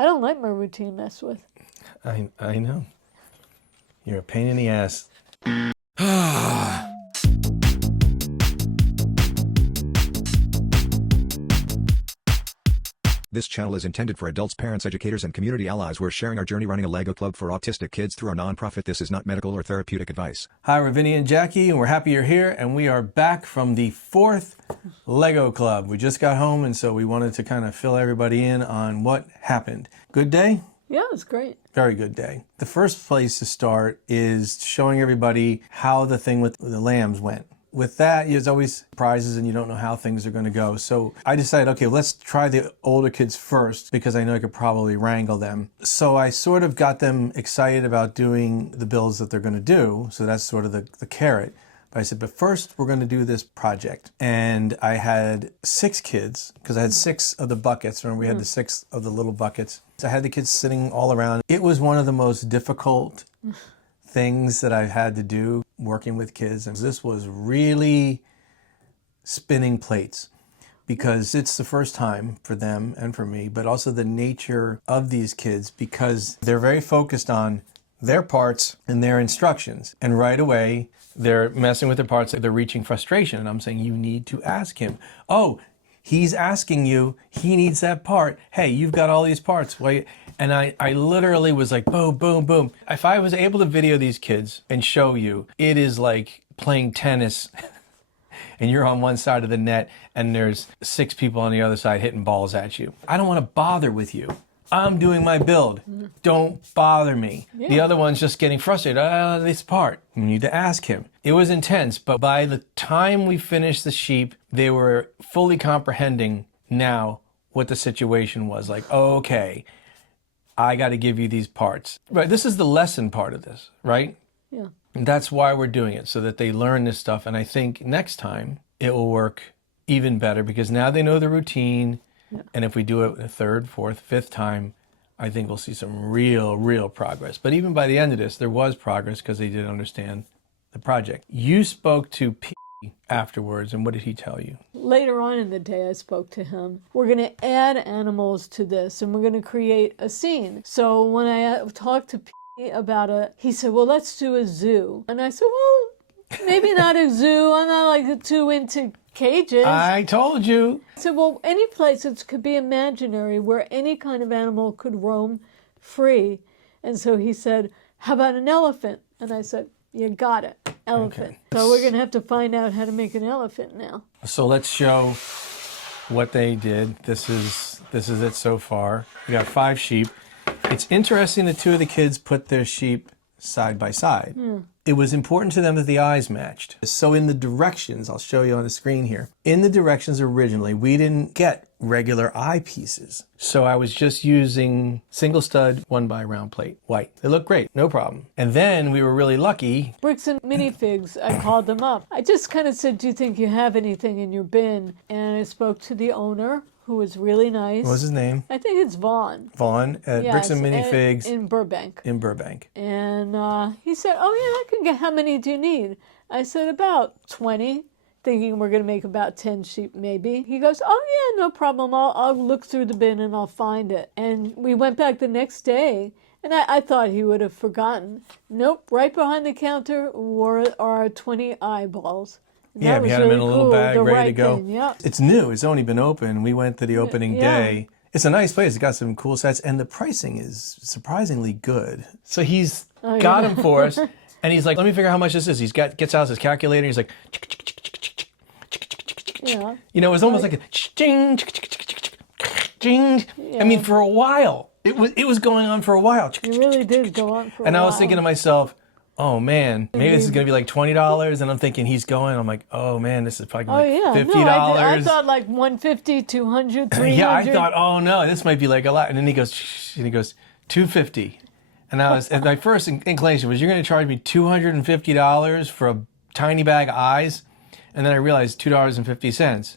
I don't like my routine messed with. I know. You're a pain in the ass. This channel is intended for adults, parents, educators, and community allies. We're sharing our journey running a Lego club for autistic kids through our nonprofit. This is not medical or therapeutic advice. Hi, we're Vinny and Jackie, and we're happy you're here, and we are back from the 4th Lego club. We just got home, and so we wanted to kind of fill everybody in on what happened. Good day? Yeah, it's great. Very good day. The first place to start is showing everybody how the thing with the lambs went. With that, there's always surprises and you don't know how things are going to go. So I decided, okay, let's try the older kids first because I know I could probably wrangle them. So I sort of got them excited about doing the builds that they're going to do. So that's sort of the carrot. But I said, but first we're going to do this project. And I had 6 kids because I had 6 of the buckets. Remember, we had the 6 of the little buckets. So I had the kids sitting all around. It was one of the most difficult things that I've had to do working with kids. And this was really spinning plates because it's the first time for them and for me, but also the nature of these kids because they're very focused on their parts and their instructions. And right away, they're messing with their parts. They're reaching frustration. And I'm saying, you need to ask him. Oh, he's asking you, he needs that part. Hey, you've got all these parts. Wait. And I literally was like, boom, boom, boom. If I was able to video these kids and show you, it is like playing tennis and you're on one side of the net and there's 6 people on the other side hitting balls at you. I don't want to bother with you. I'm doing my build. Don't bother me. Yeah. The other one's just getting frustrated. This part. You need to ask him. It was intense, but by the time we finished the sheep, they were fully comprehending now what the situation was. Like, okay, I got to give you these parts. Right, this is the lesson part of this, right? Yeah. And that's why we're doing it, so that they learn this stuff. And I think next time it will work even better because now they know the routine. Yeah. And if we do it a 3rd, 4th, 5th time, I think we'll see some real progress. But even by the end of this, there was progress because they did understand the project. You spoke to P afterwards, and what did he tell you? Later on in the day, I spoke to him. We're going to add animals to this, and we're going to create a scene. So when I talked to P about it, he said, well, let's do a zoo. And I said, well, maybe not a zoo. I'm not like too into cages. I told you. I said, well, any place that could be imaginary where any kind of animal could roam free. And so he said, how about an elephant? And I said, you got it, elephant. Okay. So we're going to have to find out how to make an elephant now. So let's show what they did. This is it so far. We got 5 sheep. It's interesting that 2 of the kids put their sheep side by side. It was important to them that the eyes matched. So in the directions, I'll show you on the screen here. In the directions originally, we didn't get regular eyepieces. So I was just using single stud 1x round plate, white. They look great, no problem. And then we were really lucky. Bricks and minifigs, I called them up. I just kind of said, do you think you have anything in your bin? And I spoke to the owner, who was really nice. What was his name? I think it's Vaughn. Vaughn at Yes, Bricks and Minifigs. In Burbank. In Burbank. And he said, oh yeah, I can get, how many do you need? I said, about 20, thinking we're going to make about 10 sheep maybe. He goes, oh yeah, no problem. I'll look through the bin and I'll find it. And we went back the next day. And I thought he would have forgotten. Nope, right behind the counter were our 20 eyeballs. Yeah, we had them in a little bag ready to go. Yep. It's new. It's only been open. We went to the opening day. It's a nice place. It's got some cool sets, and the pricing is surprisingly good. So he's got them for us, and he's like, let me figure out how much this is. He's gets out his calculator, and he's like, yeah. You know, it was almost like a ching, ching. I mean, for a while. It was going on for a while. It really did go on for a while. And I was thinking to myself, oh man, maybe this is going to be like $20. And I'm thinking he's going. I'm like, oh man, this is probably like $50. No, I thought like $150, $200, $300. Yeah, I thought, oh no, this might be like a lot. And then he goes, $250. And my first inclination was, you're going to charge me $250 for a tiny bag of eyes? And then I realized $2.50.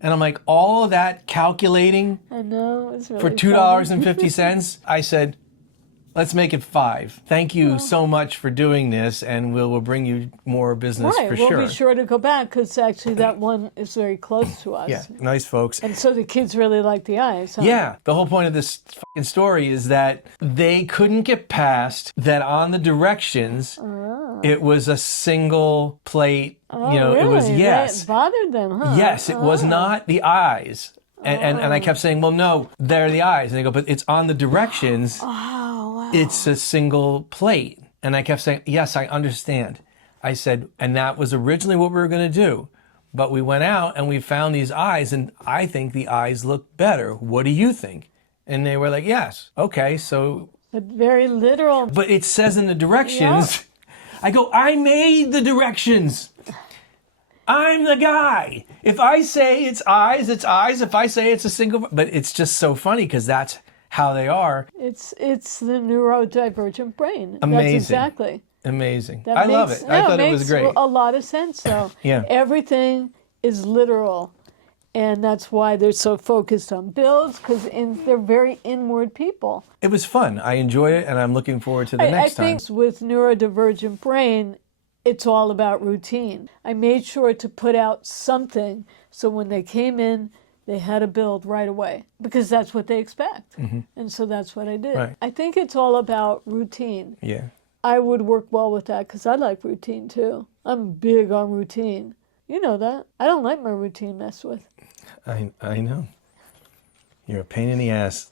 And I'm like, all of that calculating I know, it's really for $2.50? I said, Let's make it 5. Thank you so much for doing this, and we'll bring you more business Right, for we'll sure. be sure to go back because actually that one is very close to us. Yeah, nice folks. And so the kids really like the eyes. Huh? Yeah, the whole point of this fucking story is that they couldn't get past that on the directions. It was a single plate. Oh, you know, really? it was yes. That bothered them, huh? Yes, it was not the eyes. And I kept saying, well, no, they're the eyes. And they go, but it's on the directions. Oh, wow. It's a single plate. And I kept saying, yes, I understand. I said, and that was originally what we were going to do. But we went out and we found these eyes, and I think the eyes look better. What do you think? And they were like, yes. Okay, so. But very literal. But it says in the directions. I go, I made the directions. I'm the guy. If I say it's eyes, it's eyes. If I say it's a single, but it's just so funny because that's how they are. It's the neurodivergent brain. Amazing. That's exactly. Amazing. That I love it. I thought it was great. Makes a lot of sense, though. Yeah. Everything is literal. And that's why they're so focused on builds, because they're very inward people. It was fun. I enjoyed it, and I'm looking forward to the next time. I think with neurodivergent brain, it's all about routine. I made sure to put out something so when they came in, they had a build right away because that's what they expect. And so that's what I did. Right. I think it's all about routine. Yeah. I would work well with that because I like routine too. I'm big on routine. You know that. I don't like my routine messed with. I know. You're a pain in the ass.